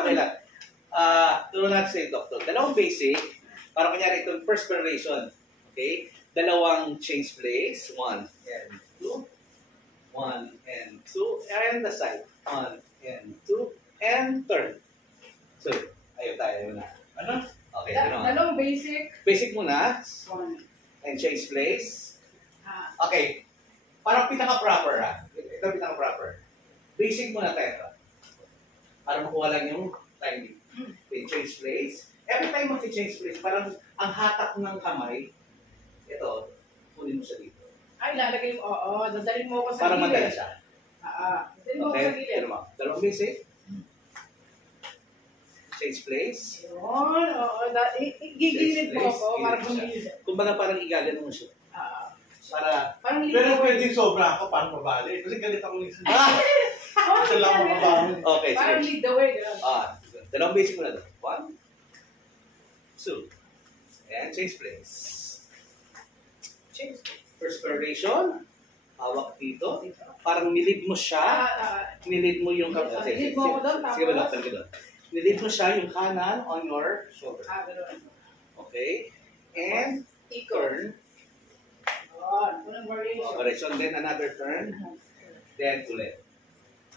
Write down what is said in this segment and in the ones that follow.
Okay lang. Turuan natin sa doktor. Dalawang basic. Para kanyari itong perspiration. Okay? Dalawang change place. 1 and 2. 1 and 2. And the side. 1 and 2. And turn. So, ayaw tayo na. Ano? Okay. Dalawang basic. Basic muna. 1. And change place. Okay. Parang pinaka-proper ha. Ito pinaka-proper. Basic muna tayo. Para makuha lang yung timing. Okay, change place. Every time mag-change place, parang ang hatak ng kamay, ito, kunin mo siya dito. Ay, lalagay mo, oo. Dadalhin mo ako sa para gilid. madala siya. Dadalhin mo ako sa gilid. Dalawang basic. Change place. Yun, oo. Gigilid mo ako para bumilid. Kumbaga parang igagano mo siya. Parang pero pwede sobra ako para mabali. Kasi galit ako minsan. Ito lang mabali. Okay, parang lead the way. Dalawang basic mo na doon. 1, 2. And change place. Change place. Perspiration. Hawak dito. Parang nilid mo siya. Nilid mo yung kanan. Nilid mo ako doon. Sige ba lang, doon. Nilid mo siya yung kanan on your shoulder. Okay. And turn. Unang variation. Variation. Then another turn. Then ulit.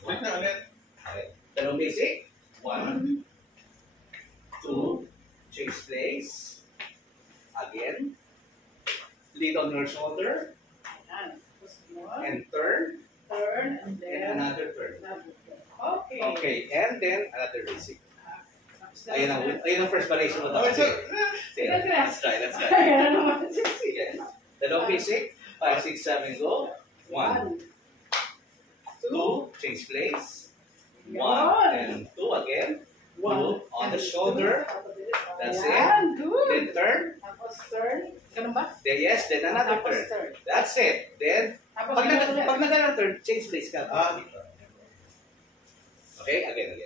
Ulit na ulit. Okay. Dalawang basic. 1, 2, change place. Again. Lead on your shoulder. And turn. Turn. And then another turn. Okay. Okay. And then another basic. Ayun ang first variation mo. Let's try. Sige. Dalawang basic. 5, 6, 7, go. 1, 2, change place. 1 and 2 again. 2 on the shoulder. That's it. Good. Then turn. Tapos turn. Ganun ba? Then yes, then another turn. That's it. Then, pag nag-turn, change place ka. Okay, again.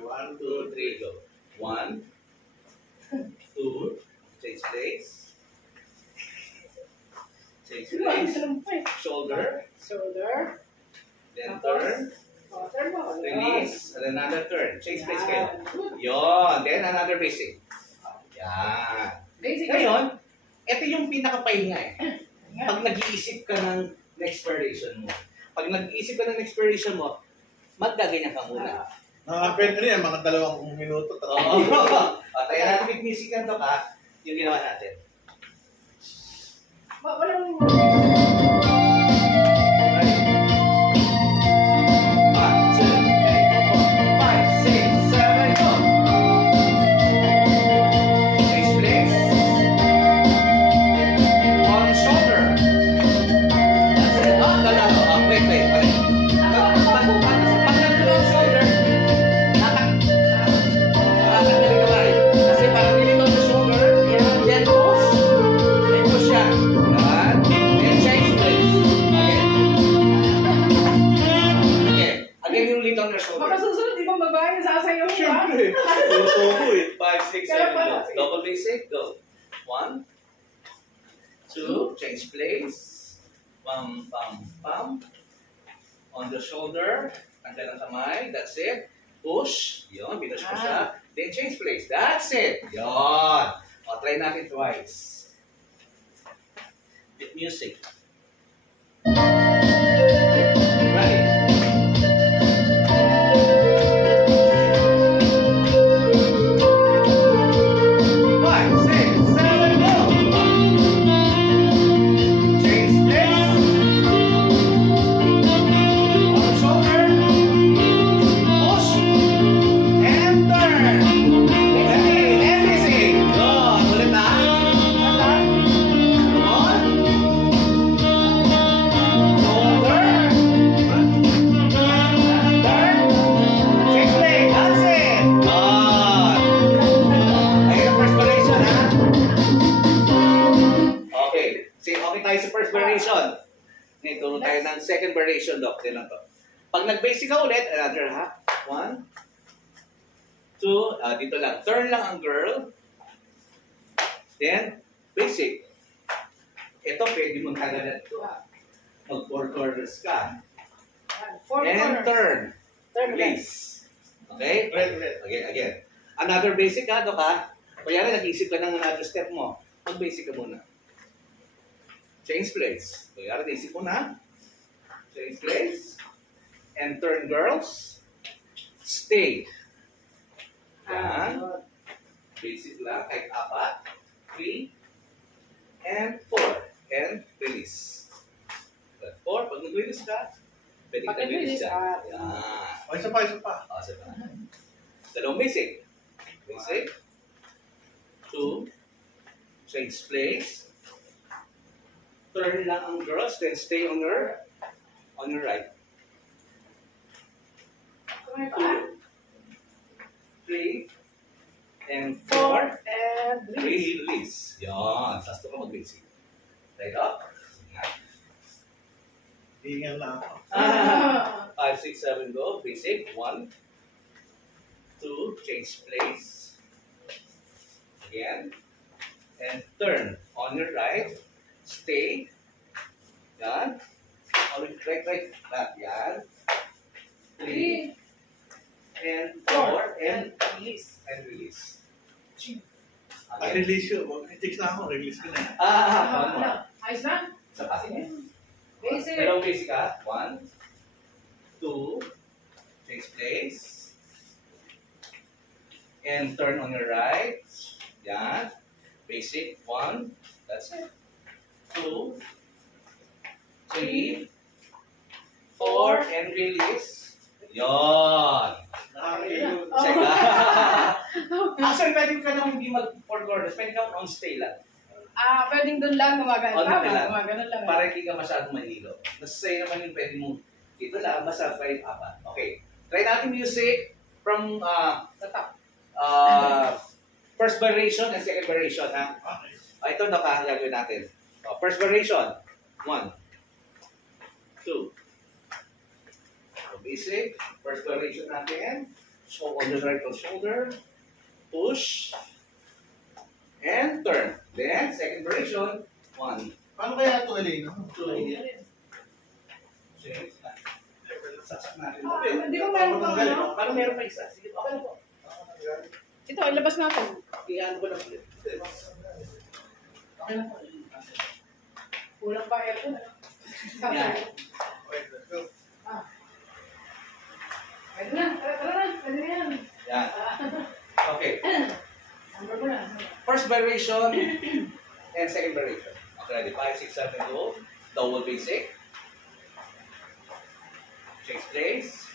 1, 2, 3, go. 1, 2, change place. Change place. Shoulder. Then turn. Release. And another turn. Change place kayo. Yon. Then another basic. Yan. Ngayon, ito yung pinaka-pahinga eh. Pag nag-iisip ka ng next variation mo. Pag nag-iisip ka ng next variation mo, maggaganyan ka muna. Pwede yan, mga 2 minuto. Oo. Tayo natin with music yan to ka, yung ginawa natin. Siyempre. 5, 6, 7, go. Double basic, go. 1, 2, change place. Pam, pam, pam. On the shoulder. Tanggal ang kamay. That's it. Push. Yun, binush mo siya. Then change place. That's it. Yun. O, try natin twice. With music. Ready? Ito tayo ng second variation, Doc. Din lang to. Pag nag-basic ka ulit, another half. 1, 2, dito lang. Turn lang ang girl. Then, basic. Ito, pwede mong tagalan ito. Mag 4 corners ka. And turn. Release. Okay? Ulit. Again. Another basic ha, Dok ha? Kunyari, nag-isip ka ng another step mo. Mag-basic ka muna. Change place. Kunyari, naisip mo na. Change place. And turn, girls. Stay. Yan. Basic lang. Kahit 4, 3, and 4. And release. 4, pag nag-release ka, pwede ka nag-release ka. Yan. O, isa pa. Isa pa. Dalawang basic. Basic. 2. Change place. Turn lang ang girls, then stay on your right. 2, 3, and 4. And Release. Yan. Tapos ito ka mag-basic. Right up. Hingal na ako. 5, 6, 7, go. Basic. 1, 2, change place. Again. And turn on your right. Stay. Yan. Right. That. Yan. 3, and 4, and release. release. Ay, release yun. Mag-text na ako. Release ko na yan. One more. Ayos na? Sa kasi niya. Basic. Dalawang basic ha. 1, 2, change place. And turn on your right. Yan. Basic. 1. That's it. 2, 3, 4, and release. Yon. Nakakalimutan. Check na. Actually, pwede ka naman hindi mag-4 corners. Pwede ka on stay lang. Pwedeng doon lang gumagano. On Tama, lang. gumagano lang. Para hindi ka masyadong mahilo. Nasasay naman yung pwede mong dito lang, basta 5, 4. Okay. Try natin music from Sa top. first variation and second variation, ha? Okay. Ito na gagawin natin. First variation. 1, 2. Basic. First variation natin. So, on the right shoulder. Push. And turn. Then, second variation. 1, Paano kaya ito, Alino? 2. Change. Sasak natin. Hindi mo meron pang ano? Parang meron pa isa. Sige, okay na po. Ito, ilabas natin. Iyan ko na ulit. Okay na po. Kulang pa aircon. Yan. Okay, let's go. Pwede na. Tara na. Pwede na yan. Yan. Okay. Number mo na. First variation and second variation. Okay, ready? 5, 6, 7, go. Double basic. Change place.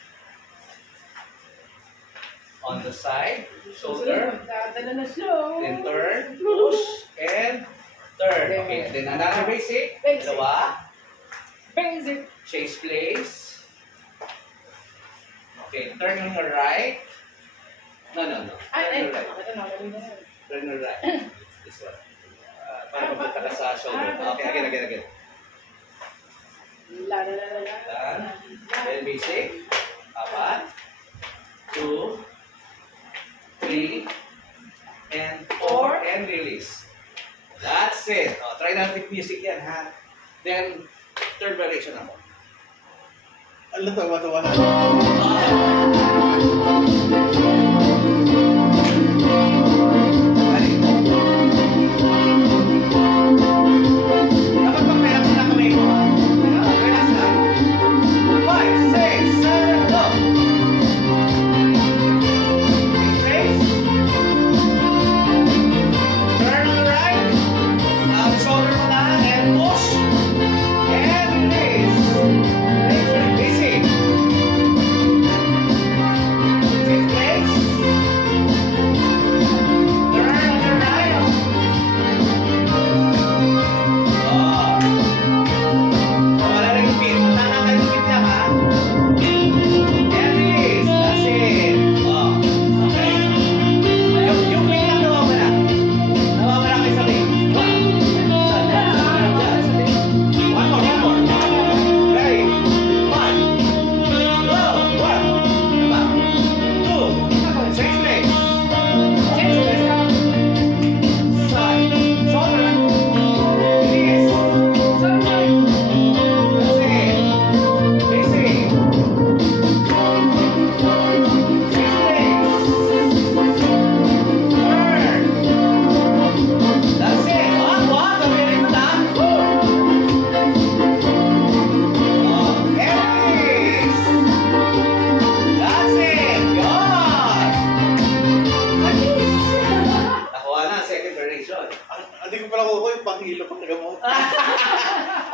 On the side, shoulder, Dadala na slow. then turn, push, and turn. Okay, then another basic. Basic. Dalawa. Basic. Change place. Okay, turn on your right. No. Turn your right. Ito na. Turn your right. This one. Para mapunta ka sa shoulder. Okay, again. La. Done. Then basic. 4, 2, 3, and 4, and release. That's it. Try natin with music yan, ha? Then, third variation ako. Alam, tawa-tawa na. Dapat pag relax na kamay mo, ha? Relax na. 5, 6, 7, go! Face. Turn on the right. Shoulder mo na, and push. And release. Basic.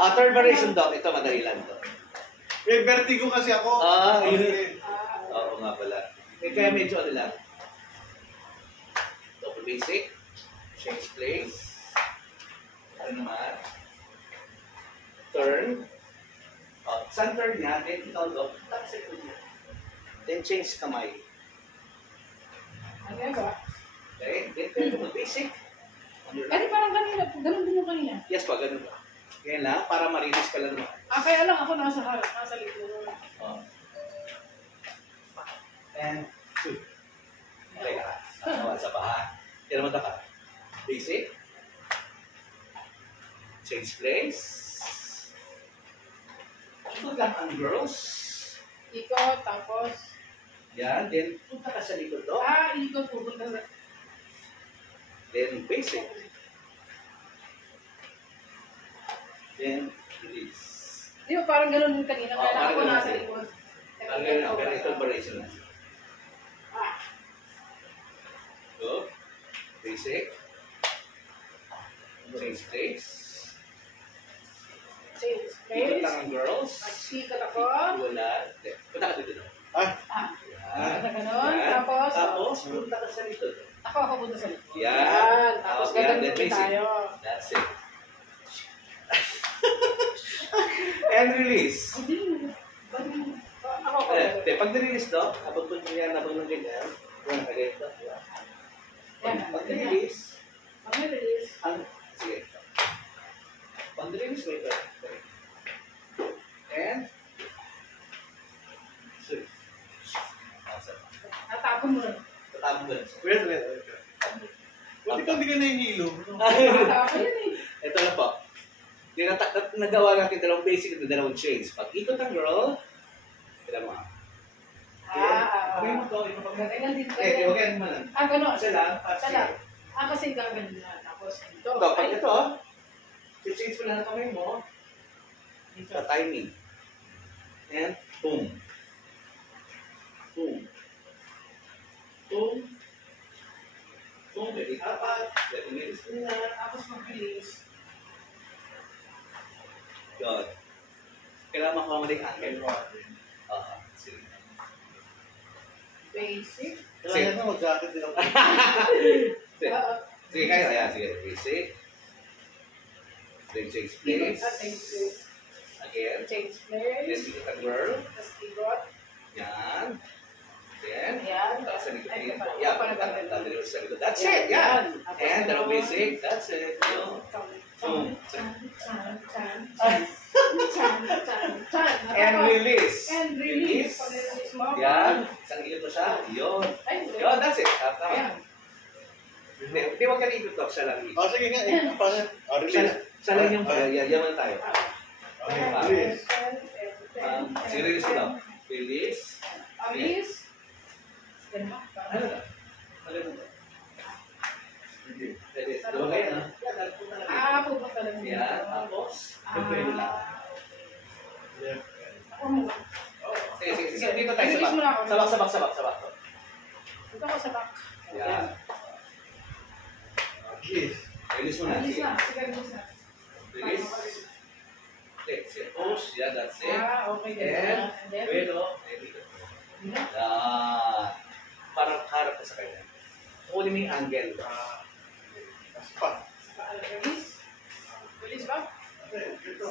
Third variation daw. Ito, madali lang to. May vertigo kasi ako. Yun. Oo nga pala. Kaya medyo ano lang. Double basic. Change place. Ano naman? Turn. Saan turn niya? Then ikaw do. Tapos ito niya. Then change kamay. Ano yan ba? Okay? Then double basic. Ano parang kanina, ganun din yung kanina. Yes pa, ganun pa. Kaya lang, para marilis ka lang naman. Kaya lang ako nasa harap, nasa likod. And two. Okay ka. Sa paa. Kaya naman ka. Basic. Change place. Ikot lang ang girls. Ikot, tapos... Yan. Then, punta ka sa likod do. Ikot, pupunta sa... Then, basic. Then, release. Di ba parang ganun din kanina, kaya parang ako ganun nasa din. likod. Ang ganun, pero ito variation na. Go. Basic. Change place. Change Ikot place. lang ang girls. Mag-ikot ako. Wala. Punta ka dito. Yan. Ganun. Yan. Tapos, Tapos, punta ka sa likod. ako punta sa likod. Yan. Tapos Yan, ganun then din basic. tayo. That's it. And release. Ako. Pag nirelease to, habang punta niya, habang nang ganyan, yung kagaya ito. Pag nirelease, Mag-release. sige. Pag nirelease mo ito. And, sorry. Natapon mo rin. Tatapon mo lang. Wait. Buti ka hindi ka nahihilo. Natapon yun eh. Ito na po. Nagawa natin dalawang basic at dalawang chains. Pag ikot ang girl, kailan mo. Kami mo to, ito kami. Ganyan din. Huwag mo lang. Ganun. Isa lang, Sala. Kasi gagawin na. Tapos ito. Ito, pag ito, change mo lang ang kamay mo, sa timing. And, boom. Boom. Boom. Boom, pwede apat, pwede milis na. Tapos mag-release. Good. Kailangan makuha mo rin ang angle. Sige. Basic. Kailangan na mag-jacket din ako. Sige, kayo. Ayan, sige. Basic. Then change place. Again. Change Then place. ikot ang girl. Tapos ikot. Yan. Then, Ayan. taas sa likod Ay, din. kapal. Yeah, Kapal. tatali sa likod. That's it. Yeah. And dalawang basic. That's it. Boom. And release. And release. Pag release mo. Yan. Isang ikot mo siya. Yun. Yun, that's it. Tama. Ayan. Hindi, huwag ka ikot to. Siya lang ikot. Sige nga, paano? Release. Siya lang yung yaman tayo. Okay, release. Sige, release mo daw. Release. Release. Ganun. Ano na? Ano na? Release. Diba kayo, no? Pupunta lang. Yan. Tapos, pwede lang. Sige. Dito tayo Release mo na ako. Sabak. Dito ako sa back. Yan. Release. Release mo na. Release Sige. na. Sige, release na. Release. Sige, push. Yan, that's it. Okay. And, And then, pwede. Parang harap ka sa kanya. Kunin mo yung angle. Mas pa. release. Release ba? Ito.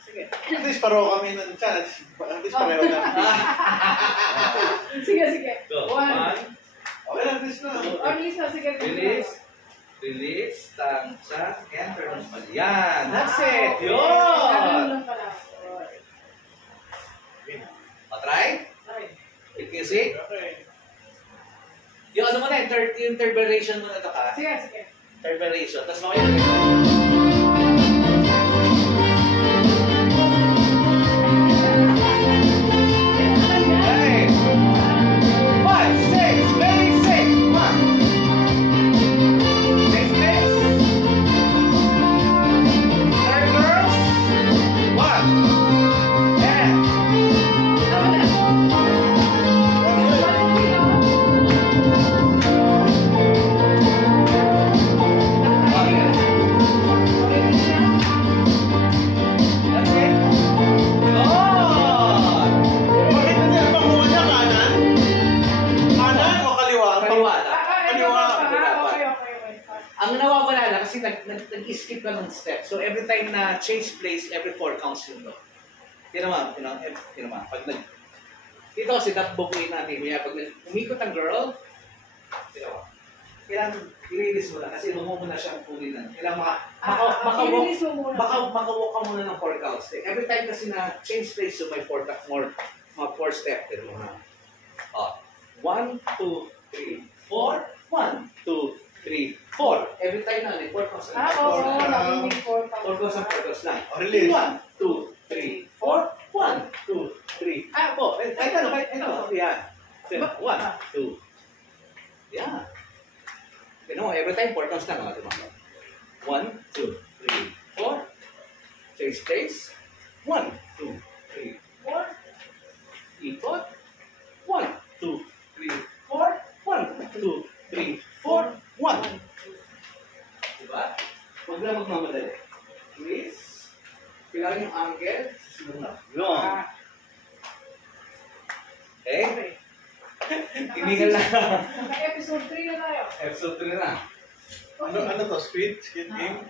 Sige. At least pareho kami ng chance. At least pareho na. Sige. Go. One. Okay, at least na. Release na. Sige. Release. Tansya. And turn on pala. Yan. That's it. Okay. Yun. Ganun lang pala. Try. Okay. With music. Okay. Yung ano mo na, yung third variation mo na ito ka. Sige. Third variation. Tapos mamaya. Hey. 5, 6, basic. 1. Next, next. Third girls. 1. And. mag-skip ka ng step. So every time na change place, every 4 counts yun. Yun naman, pag dito kasi bubuin natin, kaya pag umikot ang girl, kailangan i-release mo lang kasi huwag mo na siyang kunin na. Kailangan I-release mo muna. makawalk ka muna ng 4 counts. Every time kasi na change place, so may 4 step. 1, 2, 3, 4. 1, 2, 3, 4. Every time na, may 4 counts. Oo, nakinig 4 4 counts lang. Release. 1, 2, 3, 4. 1, 2, 3, 4. Kahit ano. Yan. 1, 2. Yan. Every time 4 counts lang. 1, 2, 3, 4. Change place. 1, 2, 3, 4. Ikot. 1, 2, 3, 4. 1, 2, 3, 4. 1. Diba? Huwag lang magmamadali. Please. Kailangan yung angle. Yun. Okay? Tingnan lang. Episode 3 na tayo. Episode 3 na. Ano to? Speed game?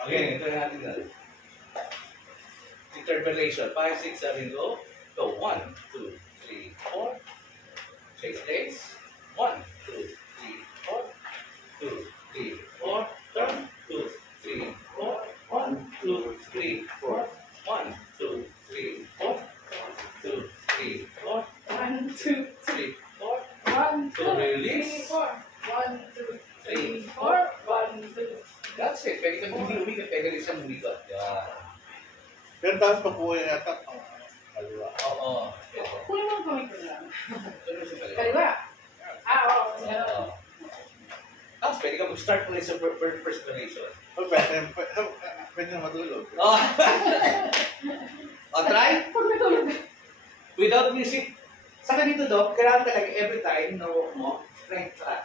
Okay, ito na natin na. Interpolation. 5, 6, 7, go. Go. 1, 2, 3, 4. Change place. 1, 2, 3, 4. 2, 3, 4. Turn. 2, 3, 4. 1, 2, 3, 4. 1, 2, 3, 4. 2, 3, 4. 1, 2, 3, 4. 1, 2, To release. 3, 4. 1, 2, 3, 4. 1, 2. That's it. Pwede kang hindi umigat. Pwede rin siyang umigat. Yan. Pero tapos papuwi yata ang kaliwa. Oo. Kunin mo ang kamay ko lang. Tuloy sa kaliwa. Kaliwa. Oo. Ganun. Oo. Tapos pwede ka mag-start ulit sa first relation. Pwede na matulog. Oh. Try. Pag natulog ka. Without music. Saka dito, Doc, kailangan talaga every time na walk mo, right track.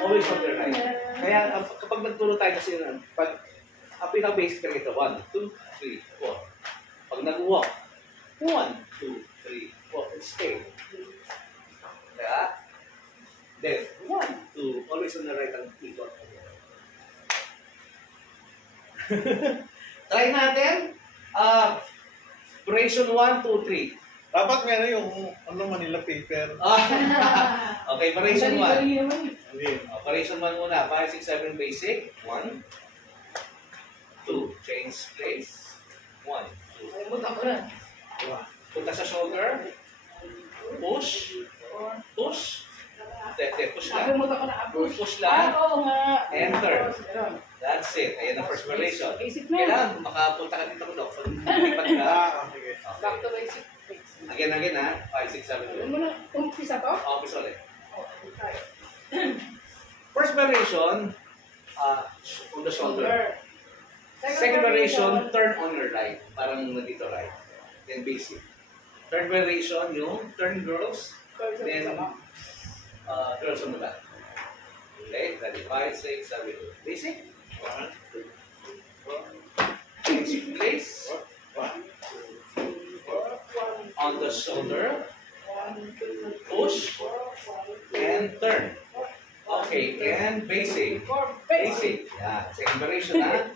Always on the right. Kaya kapag nagturo tayo kasi pag pinaka-basic talaga ito, 1, 2, 3, 4. Pag nag-walk, 1, 2, 3, 4, and stay. Kaya, then, 1, 2, always on the right ang ikot. Try natin. Operation 1, 2, 3. Dapat nga na yung Manila paper. Okay, operation 1. Dali naman eh. Hindi. Operation 1 muna. 5, 6, 7 basic. 1, 2. Change place. 1, 2. Kalimutan ko na. Punta sa shoulder. Push. Push. Push lang. Nakalimutan ko na. Push lang. Oo nga. Enter. Ganun. That's it. Ayan ang first operation. Basic na. Kailangan makapunta ka dito, Dok. Pag lumipat ka. Sige. Back to basic. Again, ha. 5, 6, 7, Ano mo na? Umpisa to? Office ulit. Oh, tayo. First variation, on the shoulder. Second variation, turn on your right. Parang nandito right. Then basic. Third variation, yung turn girls. Then, girls on the back. Okay, that is 5, 6, 7, 8. Basic. 1, 2, 4. Change place. 1, 2, 3, 4. On the shoulder. Push. And turn. Okay, and basic. Basic. Yeah, second variation, ha?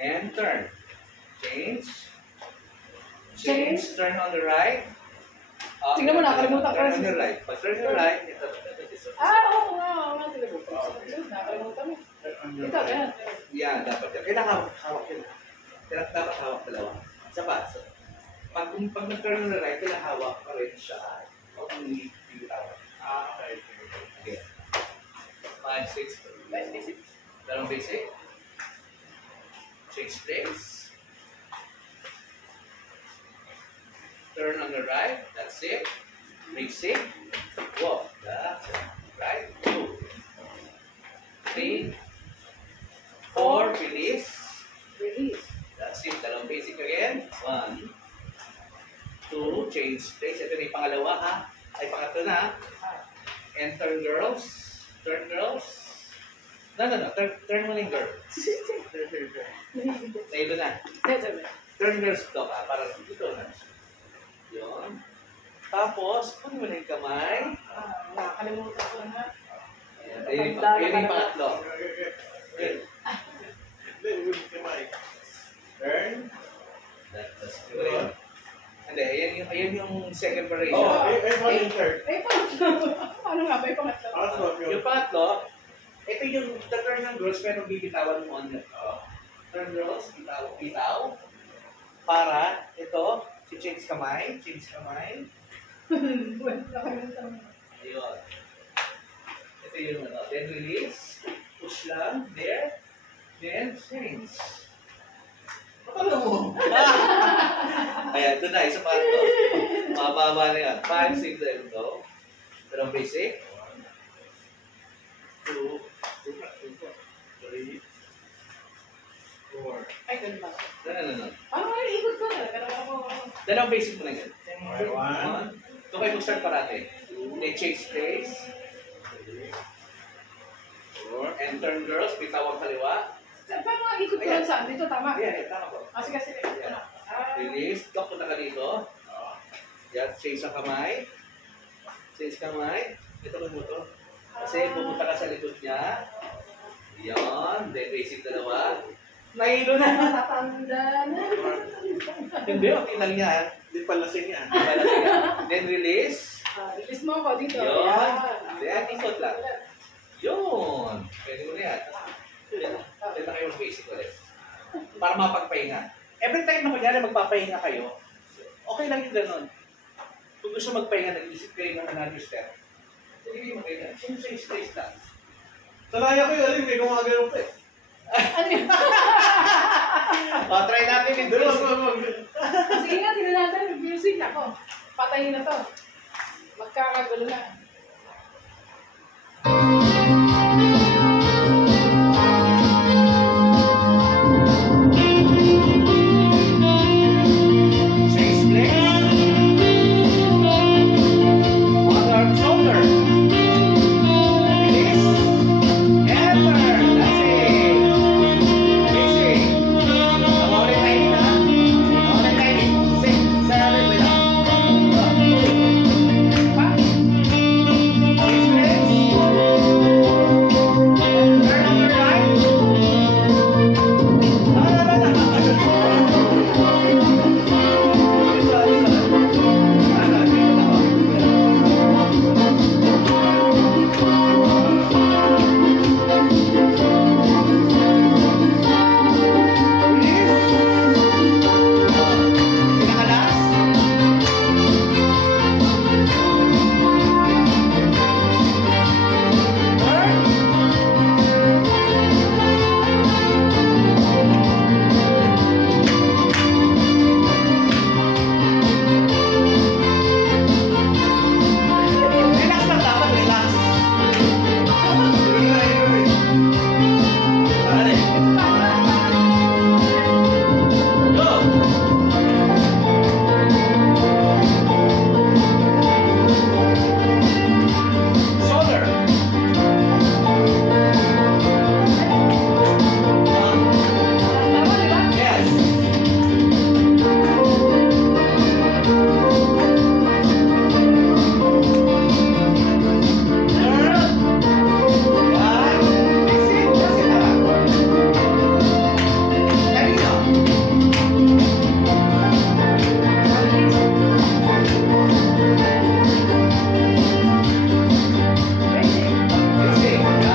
And turn. Change. Change. Turn on the right. Tingnan mo, nakalimutan ko. Turn on the right. Pag turn on the right, ito. Oo nga. Nakalimutan mo. Ito, ganyan. Yan, dapat. Kailangan hawak yun. Dapat hawak dalawa. Isa pa. Pag nag-turn on the right, kailangan hawak pa rin siya. Huwag mong hawak. Okay. Okay. 5, 6. Basic. Dalawang basic. Change place. Turn on the right. That's it. Basic. Walk. That's it. Right. 2, 3, 4. Release. Release. That's it. Dalawang basic again. 1, 2. Change place. Ito na yung pangalawa, ha? Ay, pangatlo na. And turn girls. Turn girls. No. Turn mo na yung girl. Ito na. Turn girls to, ha? Para dito na. Yun. Tapos, kunin mo na yung kamay. Nakalimutan ko na. Ayan. Ayun yung pangatlo. Hindi, ulit kamay. Turn. That's good. Hindi, ayan yung second variation. Oh, paano yung third? Eh, paano nga ba yung pangatlo? Pangatlo, yun. Yung pangatlo, ito yung the turn ng girls pero bibitawan mo on turn girls, bitaw. Para, ito, change kamay. Ayun. Ito yung ano. Then release. Push lang. There. Then change. Paano mo? Ayan, doon na. Isa pa ito. Mababa na yan. 5, 6, 7, go. Pero basic. 2, 3, 4. Ay, ganun ba? No. Paano nga yung ikot ko? Ganun ako. Dalawang basic mo na yan. Okay, 1. Ito kayo mag-start parate. Then change place. 4. And turn girls. Bitawang kaliwa. Paano nga ikot ko saan? Dito, tama? Ayan, tama po. Sige. Release. Lock punta ka dito. Yan. Change ang kamay. Ito mo to. Kasi pupunta ka sa likod niya. Yan. Then basic dalawa. Nahilo na. Natatanda na. Hindi, okay lang yan. Hindi pala siya. Then release. Release mo ako dito. Yun. Then ikot lang. Yun. Pwede mo na yan. Pwede na kayo basic ulit. Para mapagpahinga. Every time na kunyari magpapahinga kayo, okay lang yung ganun. Kung gusto magpahinga, nag-isip kayo ng another step. Hindi kayo magpahinga. Yung sa space lang. Sanaya ko yun, may gumagano pa eh. Try natin yung Sige nga, tingnan natin. Music ako. Patayin na to. Magkakagulo na. Change place. On our shoulder. Release. And turn. That's it. Basic. All the time na. All the time. 6, 7, wait up. Change place. Turn on your right. Relax lang dapat, relax. Go! Shoulder. Tama, di ba? Yes. Turn. Yan. Basic. Kasi tama. Kanina. Basic. Yan.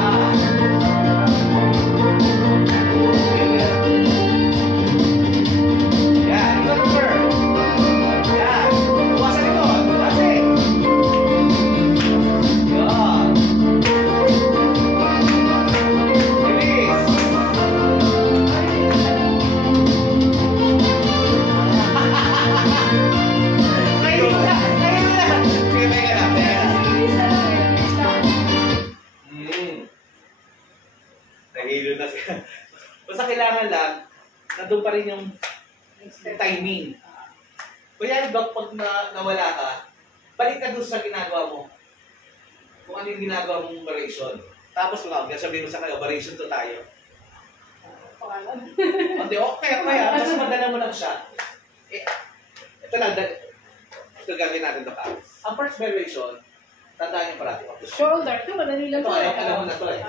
Yan, ikot over. Yan. Buwasan ito. That's it. Yan. Release. Kayo na. Sige, teka na. Release na lang. Release na. Nahilo na siya. Basta kailangan lang, nandun pa rin yung timing. Kunyari, Doc, pag nawala ka, balik ka dun sa ginagawa mo. Kung ano yung ginagawa mong variation. Tapos sabihin mo sa kayo, variation to tayo. Pangalan. Hindi, okay, mas madala mo lang siya. Ito lang, ito gagawin natin to ka. Ang first variation, Tandaan niyo parati. Shoulder. Ito, madali lang Ito, to. alam mo na to eh.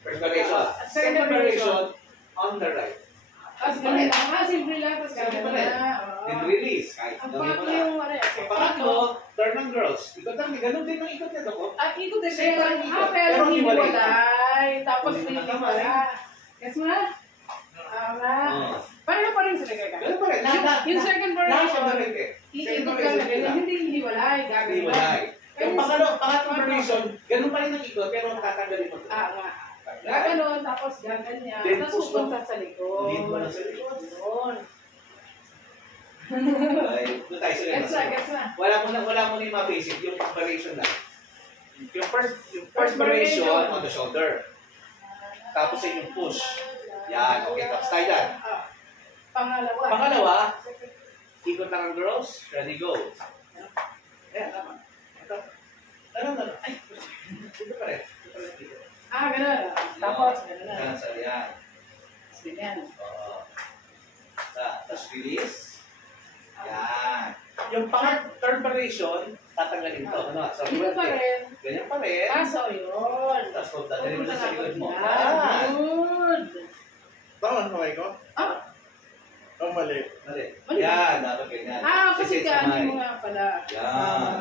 First variation. Second variation, on the right. Simple lang. Simple lang. Tapos Simple gano'n pa rin. na. Then release. Kahit Ang gawin mo pangatlo na. yung ano yan. Ang pangatlo, turn on girls. Ikot lang, ganun din ang ikot nito ko. Ikot din. Same lang ikot. Kaya Pero lang hiwalay. hiwalay. Tapos Hindi hindi naman pala. Yes mo na? Tama. Paano pa rin sila gagawin? Ganun pa rin. Yung second Lahat variation, siya rin eh. iikot lang na ganyan. Hindi hiwalay. Gagawin. Hiwalay. Yung pangatlong variation, ganun pa rin ang ikot, pero tatanggalin mo ito. Nga. Gaganon, tapos gaganyan. Then, Tapos push mo. pupunta sa likod. Lead mo lang sa likod. Yun. Ay, doon tayo sa Gets na. wala mo na yung mga basic, yung variation na. Yung first variation on the shoulder. Tapos yun yung push. Yan, okay. Tapos tayo dyan. Pangalawa. Pangalawa, ikot lang ang girls. Ready, go. Ayan, tama. Ito. Ano. Ay, dito pa rin. Dito. Ganun. Tapos, ganun na. Yan, sa yan. Ganyan. Oo. Tapos release. Yan. Yung third variation, tatanggalin to. Ano? So, Dito pa rin. ganyan pa rin. Kaso, yun. Tapos kung dadalhin mo na sa likod mo. Yan. Good. Tama ang kamay ko? Oh, mali. Mali. Mali. Yan, dapat ganyan. Kasi sa gaano kamay. mo nga pala. Yan.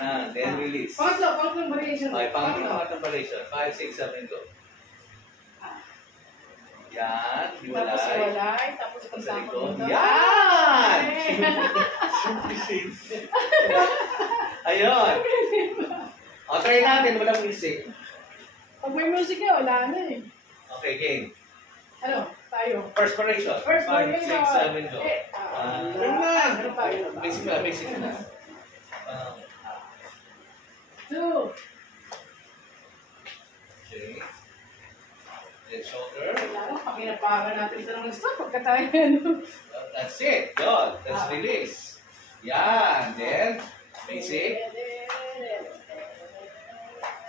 Yan, then release. Pangatlong variation. Okay, pangatlong variation. 5, 6, 7, go. Yan, Tapos hiwalay. hiwalay. Tapos Sa pagsama likod. mo. Yan! Simple. Ayun. O, try natin. Walang music. Pag may music yan, wala na eh. Okay, game. Ano? Tayo. First variation. First 5, variation. 6, 7, go. Yun na. Ano pa yun? Basic na, basic na. 2. Okay. Then shoulder. Kailangan, pakinapagan natin ito ng stop pagka tayo. ano. That's it. Good. That's release. Yan. Then, basic.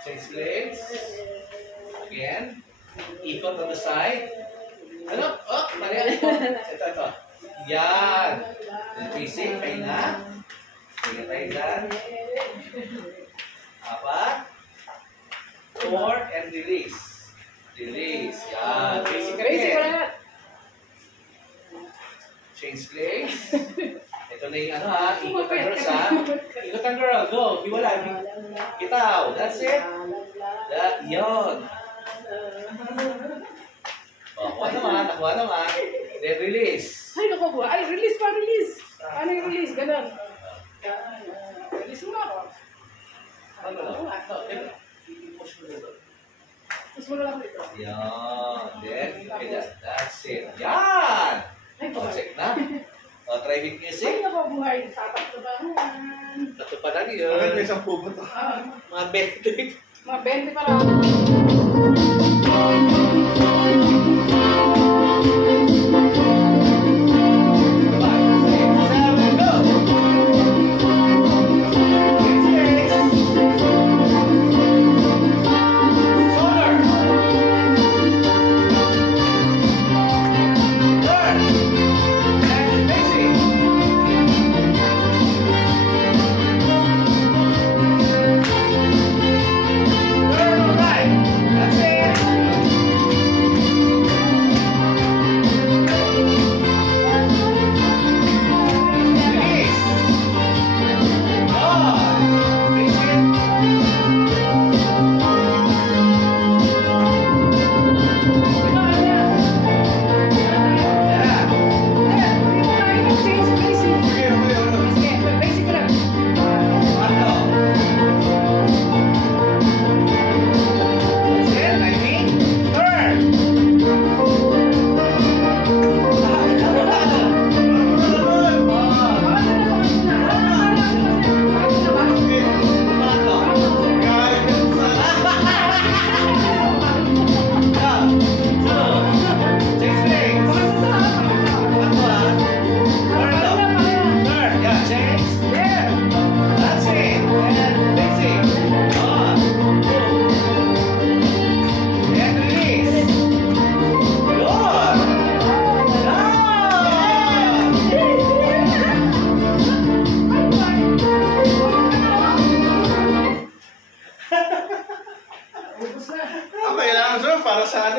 Change legs. Again. Ikot on the side. Ano? Oh, mali. Ito. Yan. Then basic. Pahinga. Pahinga tayo dyan. 4. And release. Release. Yan. Basic Basic again. wala. Change legs. Ito na yung ano ha. Ikot ang girls ha. Ikot ang girl. Go. Iwala. Kitaw. That's it. Yun. Nakuha naman. Then release. Ay, naku po. Ay, release pa, release. Ano yung release? Ganon. Release mo na ako. Ano lang? Oo nga. I-push mo dito. Push mo na lang dito. Yan. Then, okay, that's it. Yan! Ay, O, buhay. check na. O, try with Ay, music. naku, buhay. Tataktabahan. Natupadan Bakit yun. may 10 po to? Mga 20. Mga 20 pa lang.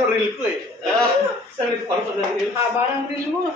reel ko eh. Sabi ko, parang pag reel. Haba ng reel mo.